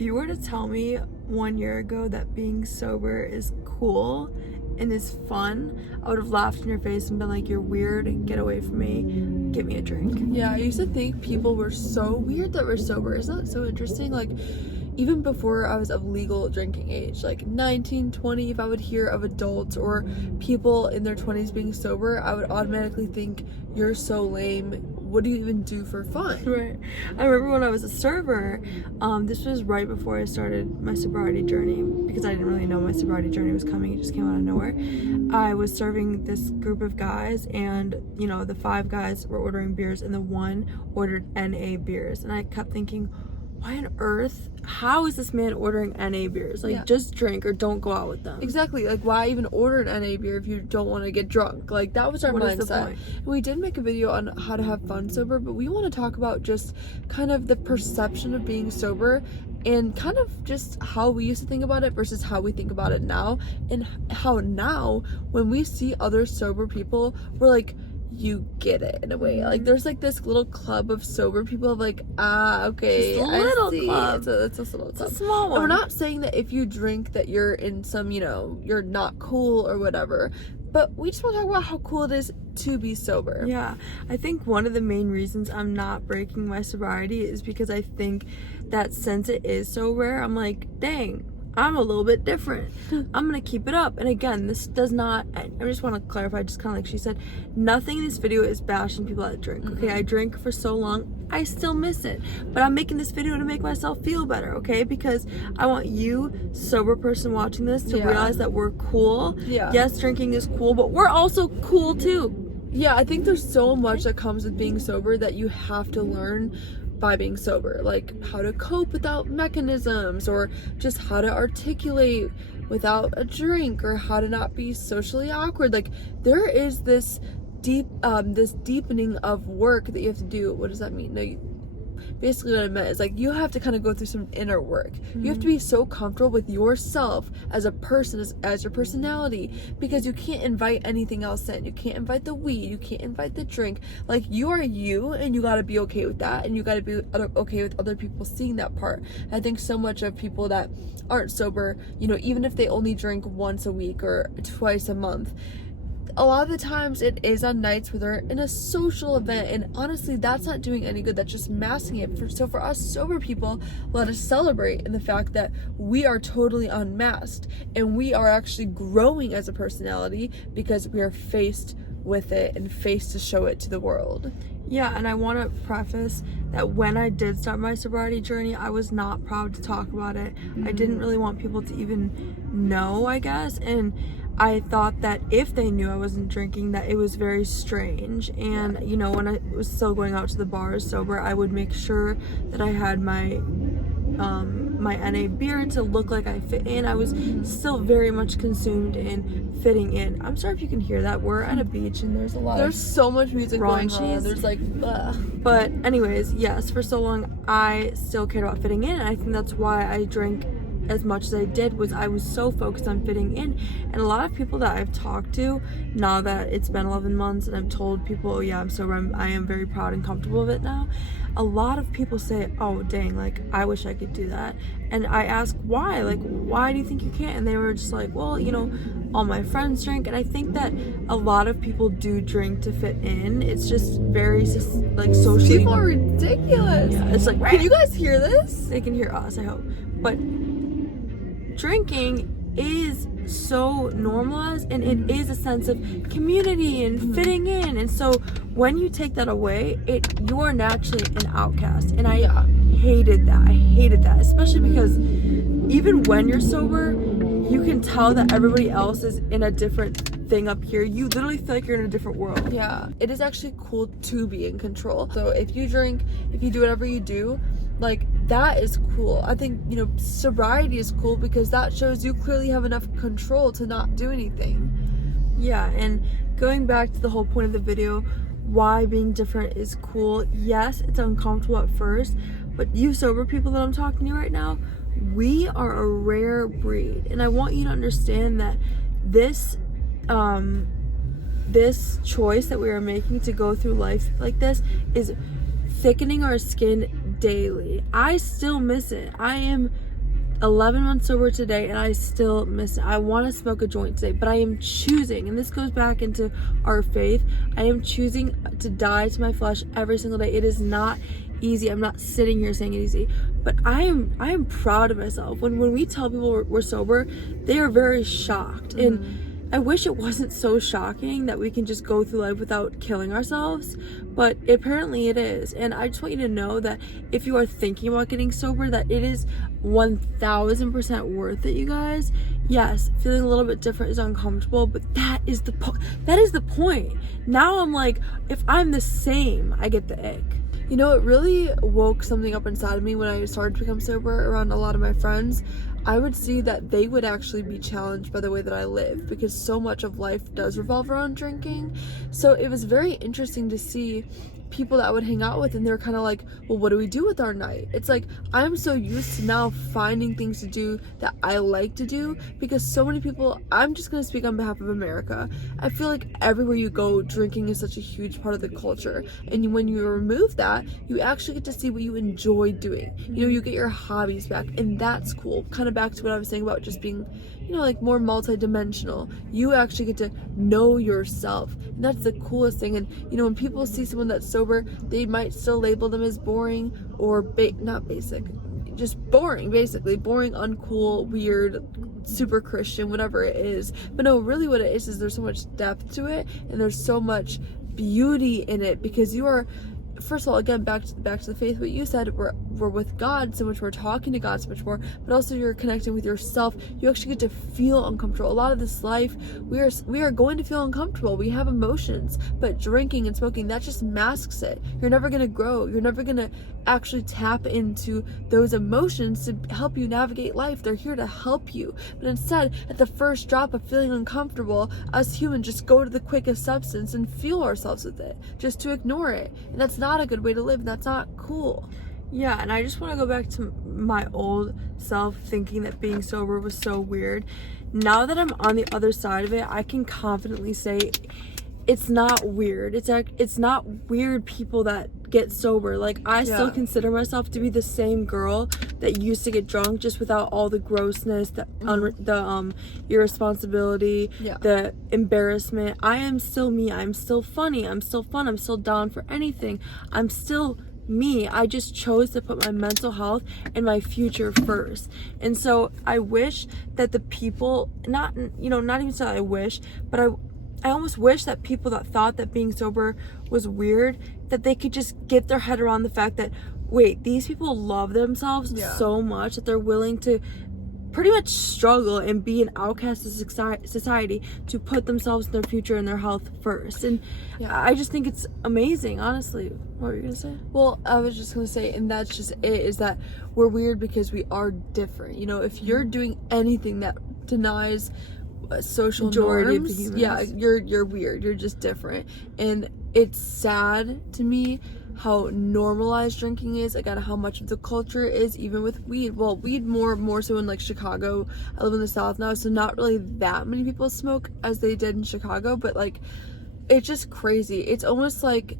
If you were to tell me 1 year ago that being sober is cool and is fun, I would have laughed in your face and been like, you're weird, get away from me, get me a drink. Yeah, I used to think people were so weird that we're sober. Isn't that so interesting? Like, even before I was of legal drinking age, like 19, 20, if I would hear of adults or people in their 20s being sober, I would automatically think, you're so lame. What do you even do for fun? Right. I remember when I was a server, this was right before I started my sobriety journey, because I didn't really know my sobriety journey was coming. It just came out of nowhere. I was serving this group of guys, and you know, the 5 guys were ordering beers and the 1 ordered NA beers, and I kept thinking, why on earth, how is this man ordering NA beers? Like, just drink or don't go out with them. Exactly. Like, why even order an NA beer if you don't want to get drunk? Like, that was our mindset. Is the point? We did make a video on how to have fun sober, but we want to talk about just kind of the perception of being sober and kind of just how we used to think about it versus how we think about it now, and how now when we see other sober people, we're like, you get it in a way. Like, there's like this little club of sober people of like, okay, just a little club. It's a little club. It's a small one. And we're not saying that if you drink that you're in some, you know, you're not cool or whatever, but we just want to talk about how cool it is to be sober. Yeah, I think one of the main reasons I'm not breaking my sobriety is because I think that since it is so rare, I'm like, dang, I'm a little bit different. I'm gonna keep it up. And again, this does not, I just want to clarify, just kind of like she said, nothing in this video is bashing people that drink. Okay, I drink for so long, I still miss it, but I'm making this video to make myself feel better, okay? Because I want you, sober person watching this, to realize that we're cool. Yes, drinking is cool, but we're also cool too. Yeah, I think there's so much that comes with being sober that you have to learn by being sober, like how to cope without mechanisms, or just how to articulate without a drink, or how to not be socially awkward. Like, there is this deepening of work that you have to do. What does that mean? No, basically what I meant is, like, you have to kind of go through some inner work. You have to be so comfortable with yourself as a person, as your personality, because you can't invite anything else in. You can't invite the weed, you can't invite the drink. Like, you are you, and you got to be okay with that, and you got to be okay with other people seeing that part. I think so much of people that aren't sober, you know, even if they only drink once a week or twice a month, a lot of the times it is on nights where they're in a social event, and honestly, that's not doing any good. That's just masking it. So for us sober people, let us celebrate in the fact that we are totally unmasked, and we are actually growing as a personality because we are faced with it and faced to show it to the world. Yeah, and I want to preface that when I did start my sobriety journey, I was not proud to talk about it. I didn't really want people to even know, I guess, and I thought that if they knew I wasn't drinking, that it was very strange. And you know, when I was still going out to the bars sober, I would make sure that I had my my NA beer to look like I fit in. I was still very much consumed in fitting in. I'm sorry if you can hear that. We're at a beach and there's so much music going on. There's like, but anyways, yes, for so long I still cared about fitting in, and I think that's why I drank as much as I did, was I was so focused on fitting in. And a lot of people that I've talked to now that it's been 11 months and I've told people, oh yeah, I'm sober, I am very proud and comfortable with it now, a lot of people say, oh dang, like I wish I could do that. And I ask why, like, why do you think you can't? And they were just like, well, you know, all my friends drink. And I think that a lot of people do drink to fit in. It's just very like socially, people are ridiculous. Yeah, it's like, can you guys hear this? They can hear us, I hope. But drinking is so normalized, and it is a sense of community and fitting in, and so when you take that away, you are naturally an outcast. And I hated that, especially because even when you're sober, you can tell that everybody else is in a different thing up here. You literally feel like you're in a different world. Yeah, it is actually cool to be in control. So if you drink, if you do whatever you do, like, that is cool. I think, you know, sobriety is cool because that shows you clearly have enough control to not do anything. Yeah, and going back to the whole point of the video, why being different is cool. Yes, it's uncomfortable at first, but you sober people that I'm talking to right now, we are a rare breed. And I want you to understand that this choice that we are making to go through life like this is thickening our skin daily. I still miss it. I am 11 months sober today, and I still miss it. I want to smoke a joint today, but I am choosing, and this goes back into our faith, I am choosing to die to my flesh every single day. It is not easy. I'm not sitting here saying it's easy, but I am proud of myself. When we tell people we're sober, they are very shocked. And I wish it wasn't so shocking that we can just go through life without killing ourselves, but apparently it is. And I just want you to know that if you are thinking about getting sober, that it is 1000% worth it, you guys. Yes, feeling a little bit different is uncomfortable, but that is the point. Now I'm like, if I'm the same, I get the ick. You know, it really woke something up inside of me when I started to become sober around a lot of my friends. I would see that they would actually be challenged by the way that I live, because so much of life does revolve around drinking. So it was very interesting to see people that I would hang out with, and they're kind of like, well, what do we do with our night? It's like, I'm so used to now finding things to do that I like to do, because so many people, I'm just going to speak on behalf of America, I feel like everywhere you go, drinking is such a huge part of the culture, and when you remove that, you actually get to see what you enjoy doing. You know, you get your hobbies back, and that's cool. Kind of back to what I was saying about just being, you know, like more multi-dimensional. You actually get to know yourself, and that's the coolest thing. And you know, when people see someone that's sober, they might still label them as boring or not basic, just boring, basically boring, uncool, weird, super Christian, whatever it is. But no, really what it is there's so much depth to it, and there's so much beauty in it, because you are, first of all, again, back to the faith, what you said, we're with God so much more, talking to God so much more, but also you're connecting with yourself. You actually get to feel uncomfortable. A lot of this life, we are going to feel uncomfortable. We have emotions, but drinking and smoking, that just masks it. You're never going to grow. You're never going to actually tap into those emotions to help you navigate life. They're here to help you. But instead, at the first drop of feeling uncomfortable, us humans just go to the quickest substance and fuel ourselves with it, just to ignore it. And that's not a good way to live. That's not cool. Yeah, and I just want to go back to my old self thinking that being sober was so weird. Now that I'm on the other side of it, I can confidently say it's not weird. It's not weird people that get sober. Like, I still consider myself to be the same girl that used to get drunk, just without all the grossness, the irresponsibility, the embarrassment. I am still me. I'm still funny. I'm still fun. I'm still down for anything. I'm still me. I just chose to put my mental health and my future first. And so I wish that the people, not even so I wish, but I almost wish that people that thought that being sober was weird, that they could just get their head around the fact that, wait, these people love themselves so much that they're willing to pretty much struggle and be an outcast of society to put themselves, their future, and their health first. And I just think it's amazing, honestly. What were you gonna say? Well, I was just gonna say, and that's just it, is that we're weird because we are different. You know, if you're doing anything that denies social majority norms, of the humans, you're weird. You're just different. And it's sad to me how normalized drinking is, again, how much of the culture is, even with weed. Well, weed more so in like Chicago. I live in the South now, so not really that many people smoke as they did in Chicago, but like, it's just crazy. It's almost like,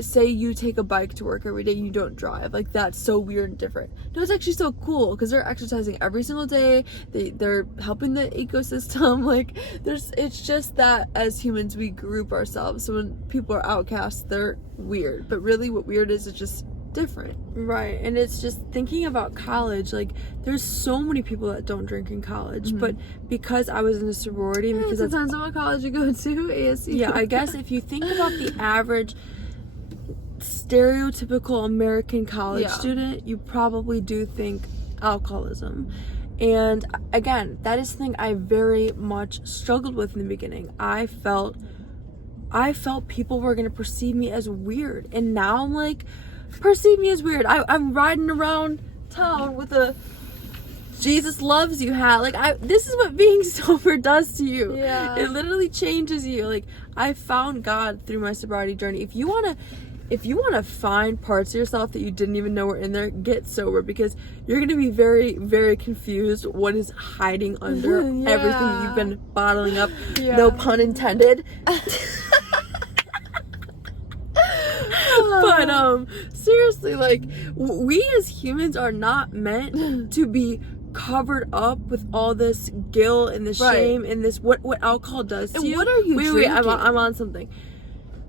say you take a bike to work every day and you don't drive. Like, that's so weird and different. No, it's actually so cool, because they're exercising every single day. They're helping the ecosystem. Like, it's just that as humans we group ourselves. So when people are outcasts, they're weird. But really what weird is, it's just different. Right. And it's just thinking about college, like, there's so many people that don't drink in college, but because I was in a sorority, and because it depends on what college you go to, ASU. Yeah, I guess if you think about the average stereotypical American college student, you probably do think alcoholism. And again, that is something I very much struggled with in the beginning. I felt people were going to perceive me as weird, and now I'm like, perceive me as weird. I'm riding around town with a Jesus loves you hat. Like, this is what being sober does to you. Yeah. It literally changes you. Like, I found God through my sobriety journey. If you want to find parts of yourself that you didn't even know were in there, get sober, because you're going to be very, very confused what is hiding under everything you've been bottling up. No pun intended. But seriously, like, we as humans are not meant to be covered up with all this guilt and this Right. shame and this what alcohol does to And you. what are you Wait, I'm drinking? on something.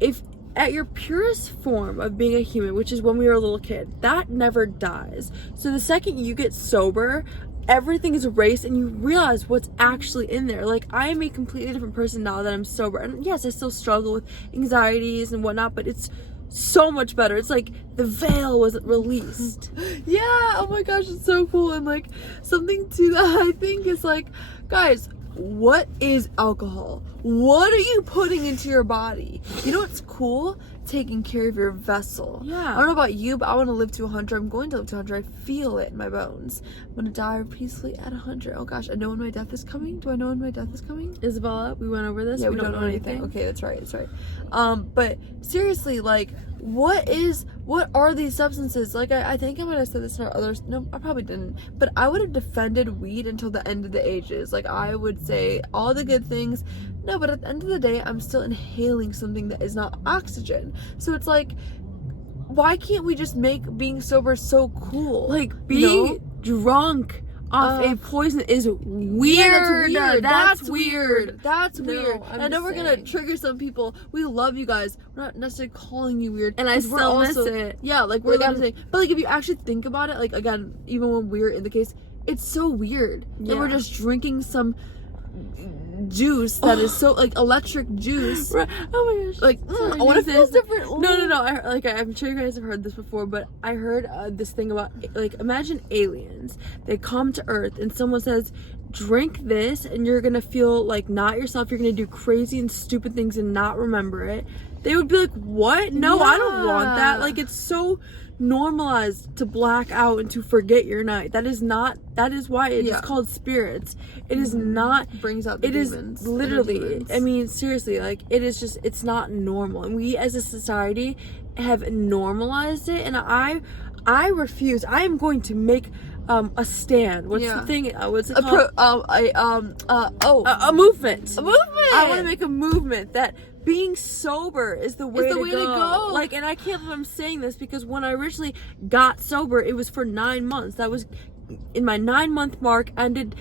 If at your purest form of being a human, which is when we were a little kid, that never dies. So the second you get sober, everything is erased and you realize what's actually in there. Like, I am a completely different person now that I'm sober. And yes, I still struggle with anxieties and whatnot, but it's so much better. It's like the veil was released. Yeah, oh my gosh, it's so cool. And like something to that I think is like, guys, what is alcohol? What are you putting into your body? You know what's cool? Taking care of your vessel. Yeah. I don't know about you, but I want to live to 100. I'm going to live to 100. I feel it in my bones. I'm going to die peacefully at 100. Oh gosh, I know when my death is coming. Do I know when my death is coming? Isabella, we went over this. Yeah, we don't know anything. Okay, that's right. But seriously, like, what are these substances? Like, I think I might have said this in our others. No, I probably didn't. But I would have defended weed until the end of the ages. Like, I would say all the good things. No, but at the end of the day, I'm still inhaling something that is not oxygen. So it's like, why can't we just make being sober so cool? Like, being drunk off a poison is weird. Yeah, That's weird. That's No, weird. I'm I know just we're gonna saying. trigger some people. We love you guys. We're not necessarily calling you weird, And I 'cause we're still miss it. Yeah, like we're Like, literally saying. But like, if you actually think about it, like again, even when we're in the case, it's so weird that we're Yeah. just drinking some juice that is so like electric juice. Right. Oh my gosh. Like, Sorry, what if it feels this- different? No. I'm sure you guys have heard this before, but I heard this thing about, like, imagine aliens. They come to Earth and someone says, drink this and you're gonna feel like not yourself. You're gonna do crazy and stupid things and not remember it. They would be like, what? No, I don't want that. Yeah. Like, it's so normalized to black out and to forget your night. That is why it Yeah. is called spirits. It is not Brings out the it is demons. inner literally, demons. I mean, seriously, like, it is just, it's not normal. And we as a society have normalized it. And I refuse. I am going to make a stand. What's Yeah. the thing? What's it a called? a Movement. a movement. I want to make a movement that being sober is the way, the way to go. Like, and I can't believe I'm saying this because when I originally got sober, it was for 9 months. That was in my 9-month mark, ended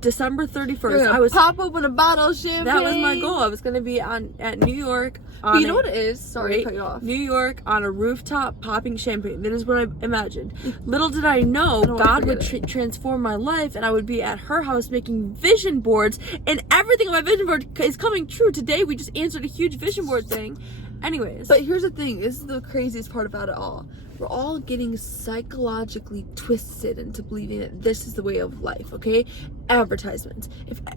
December 31st. I I was pop open a bottle of champagne. That was my goal. I was gonna be at New York. But you know what it is? Sorry to cut you off. New York on a rooftop popping champagne. That is what I imagined. Little did I know don't wanna God would forget transform my life, and I would be at her house making vision boards, and everything on my vision board is coming true. Today we just answered a huge vision board thing. Anyways, But here's the thing, this is the craziest part about it all. We're all getting psychologically twisted into believing that this is the way of life, okay? Advertisements.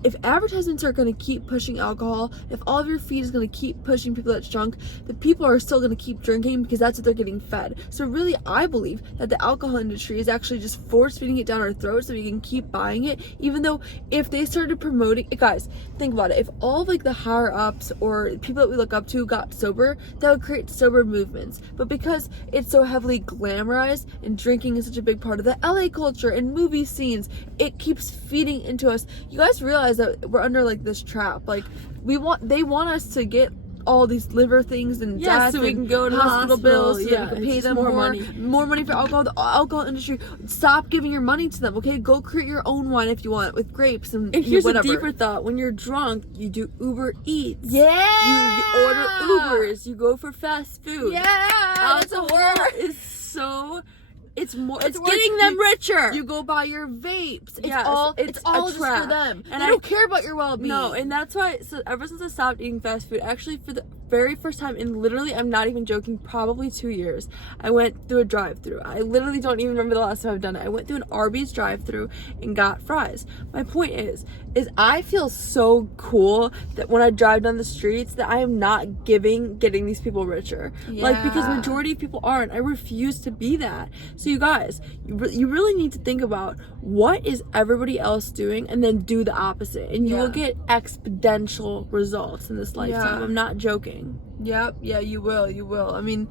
If advertisements are gonna keep pushing alcohol, if all of your feed is gonna keep pushing people that's drunk, the people are still gonna keep drinking because that's what they're getting fed. So really, I believe that the alcohol industry is actually just force feeding it down our throats so we can keep buying it, even though if they started promoting it, guys, think about it. If all of like the higher ups or people that we look up to got sober, that would create sober movements. But because it's so heavily glamorized and drinking is such a big part of the LA culture and movie scenes, it keeps feeding into us. You guys realize that we're under like this trap. Like they want us to get all these liver things and yeah, death so we and can go to the hospital bills, so that Yeah, we can it's pay just them more money. more money for alcohol. The alcohol industry, stop giving your money to them. Okay, go create your own wine if you want with grapes and And here's whatever. a deeper thought: when you're drunk, you do Uber Eats. Yeah, You order Ubers. You go for fast food. Yeah, that's a Alcohol word. is so. It's more. It's It's worse. getting them richer. You go buy your vapes. It's Yes, all it's it's all a just trap. for them. And They I don't care about your well-being. No, and that's why. So ever since I stopped eating fast food, actually for the very first time in literally, I'm not even joking, probably 2 years, I went through a drive-through. I literally don't even remember the last time I've done it. I went through an Arby's drive-through and got fries. My point is I feel so cool that when I drive down the streets that I am not getting these people richer. Like, because Yeah. majority of people aren't. I refuse to be that. So you guys, you really need to think about what is everybody else doing and then do the opposite, and you will Yeah. get exponential results in this lifetime. Yeah. I'm not joking. Yep, yeah, you will. I mean,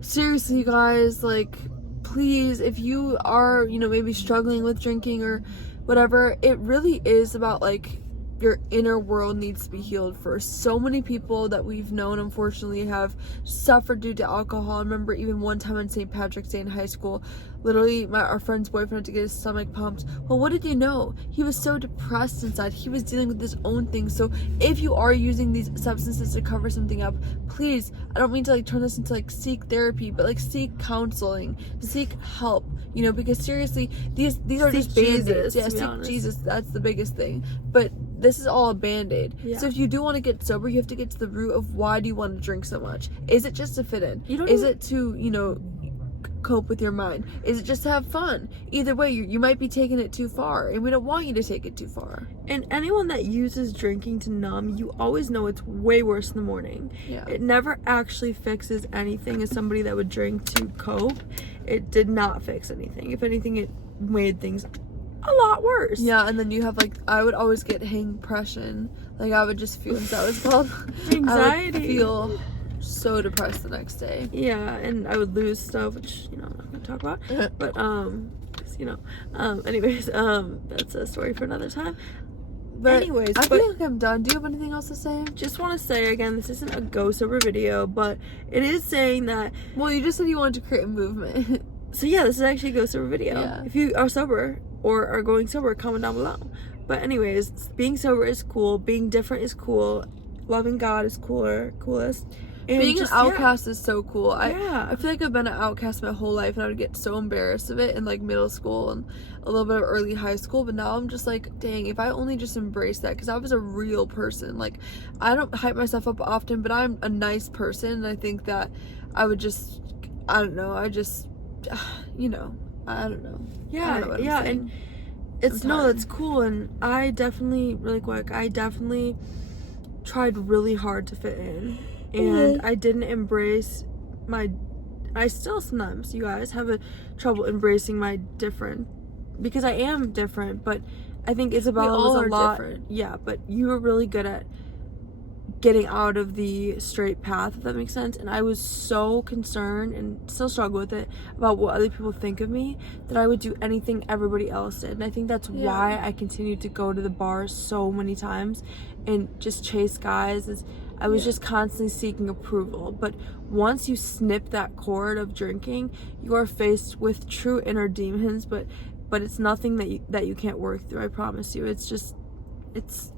seriously, you guys, like, please, if you are, maybe struggling with drinking or whatever, it really is about, like, your inner world needs to be healed first. So many people that we've known, unfortunately, have suffered due to alcohol. I remember even one time on St. Patrick's Day in high school, literally our friend's boyfriend had to get his stomach pumped. Well, what did you know? He was so depressed inside. He was dealing with his own things. So if you are using these substances to cover something up, please, I don't mean to like turn this into like seek therapy, but like seek counseling, seek help, you know, because seriously, these are just band-aids. Yeah, seek Jesus. That's the biggest thing. But this is all a band-aid. Yeah. So if you do want to get sober, you have to get to the root of why do you want to drink so much. Is it just to fit in? Is it to, you know, cope with your mind? Is it just to have fun? Either way, you might be taking it too far, and we don't want you to take it too far. And anyone that uses drinking to numb, you always know it's way worse in the morning. Yeah. It never actually fixes anything. As somebody that would drink to cope, it did not fix anything. If anything, it made things a lot worse. Yeah, and then you have like, I would always get hangpression. Like I would just feel, that was called Anxiety. I would feel so depressed the next day. Yeah, and I would lose stuff, which, you know, I'm not gonna talk about. But 'cause, you know, anyways, that's a story for another time. But anyways, I feel like I'm done. Do you have anything else to say? Just want to say again, this isn't a go sober video, but it is saying that. Well, you just said you wanted to create a movement. So yeah, this is actually a go sober video. Yeah. If you are sober or are going sober, comment down below. But anyways, being sober is cool. Being different is cool. Loving God is coolest. And being just, an outcast is so cool. Yeah. I feel like I've been an outcast my whole life, and I would get so embarrassed of it in like middle school and a little bit of early high school. But now I'm just like, dang, if I only just embraced that, because I was a real person. Like, I don't hype myself up often, but I'm a nice person, and I think that I would just, I don't know, I just, you know, I don't know. Yeah, I don't know what I'm yeah, saying. and it's I'm no, tired. that's cool. And I definitely, really quick, I definitely tried really hard to fit in. And I didn't embrace I still sometimes, you guys, have a trouble embracing my different, because I am different, but I think Isabella all was a are lot different. Yeah, but you were really good at getting out of the straight path, if that makes sense. And I was so concerned, and still struggle with it, about what other people think of me, that I would do anything everybody else did. And I think that's why I continued to go to the bar so many times and just chase guys, is I was just constantly seeking approval. But once you snip that cord of drinking, you are faced with true inner demons, but it's nothing that you can't work through. I promise you. It's just it's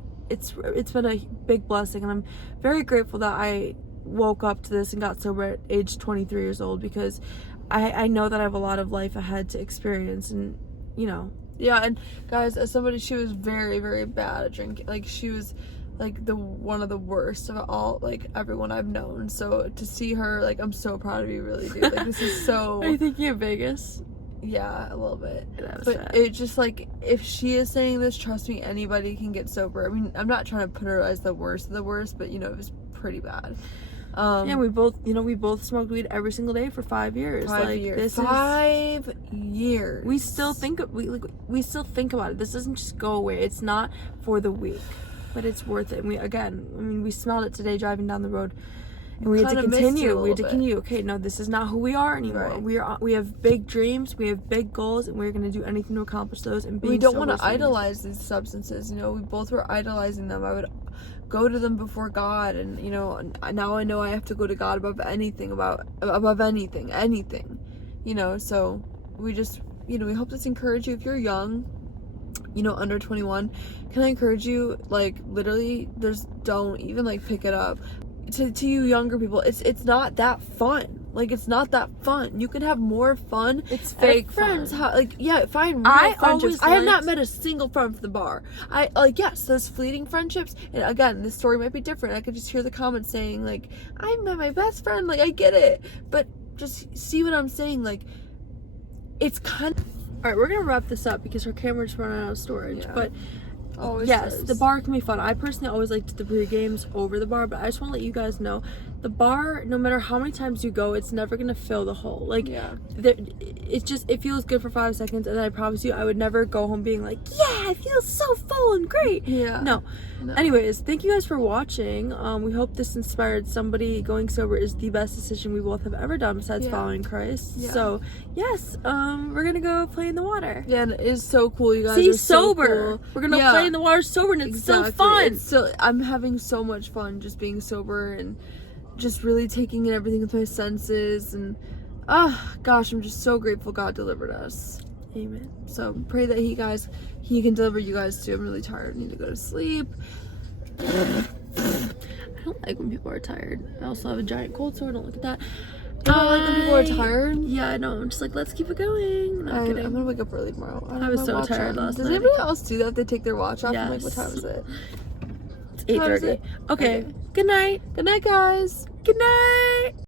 been a big blessing, and I'm very grateful that I woke up to this and got sober at age 23 years old, because I know that I have a lot of life ahead to experience. And you know, Yeah, and guys, as somebody, she was very, very bad at drinking. Like, she was like one of the worst of all, like, everyone I've known. So to see her, like, I'm so proud of you, really, dude. Like, this is so Are you thinking of Vegas? yeah, a little bit. That was But sad. it just, like, if she is saying this, trust me, anybody can get sober. I mean, I'm not trying to put her as the worst of the worst, but you know, it was pretty bad. Yeah, we both smoked weed every single day for 5 years. 5 years. This 5 years. we still think we still think about it. This doesn't just go away. It's not for the week, but it's worth it. And we smelled it today driving down the road, and we had to Kinda missed it a continue. We had to little bit. continue. Okay, no, this is not who we are anymore. Right. We have big dreams. We have big goals, and we're gonna do anything to accomplish those. And We don't want to idolize these substances. You know, we both were idolizing them. I would go to them before God, and you know, now I know I have to go to God above anything, anything. You know, so we just, you know, we hope this encourage you if you're young, you know, under 21. Can I encourage you, like, literally, don't even like pick it up. To you younger people, it's not that fun. Like, it's not that fun. You can have more fun. It's at fake friends. fun. Find real I friendships. always I have not liked- met a single friend from the bar. Yes, those fleeting friendships. And again, this story might be different. I could just hear the comments saying, like, I met my best friend. Like, I get it. But just see what I'm saying. Like, it's kind of... All right, we're gonna wrap this up because her camera's running out of storage. Yeah. But Always yes, says. the bar can be fun. I personally always liked the pre games over the bar, but I just want to let you guys know the bar, no matter how many times you go, it's never gonna fill the hole. Like, Yeah. it feels good for 5 seconds, and I promise you, I would never go home being like, yeah, it feels so full and great. Yeah. No. Anyways, thank you guys for watching. We hope this inspired somebody. Going sober is the best decision we both have ever done besides following Christ. Yeah. So, yes, we're gonna go play in the water. Yeah, and it is so cool. You guys See, are so sober. cool. We're gonna play in the water sober, and it's so Exactly. fun. It's so I'm having so much fun just being sober and just really taking in everything with my senses, and gosh, I'm just so grateful God delivered us. Amen. So pray that he can deliver you guys too. I'm really tired. I need to go to sleep. I don't like when people are tired. I also have a giant cold, so I don't look at that. I don't like when people are tired. Yeah, I know. I'm just like, let's keep it going. Not kidding. I'm gonna wake up early tomorrow. I was so tired last night. Does anybody else do that? They take their watch off. Yes. I'm like, what time is it? It's 8:30. Okay. Okay. Good night. Good night, guys. Good night.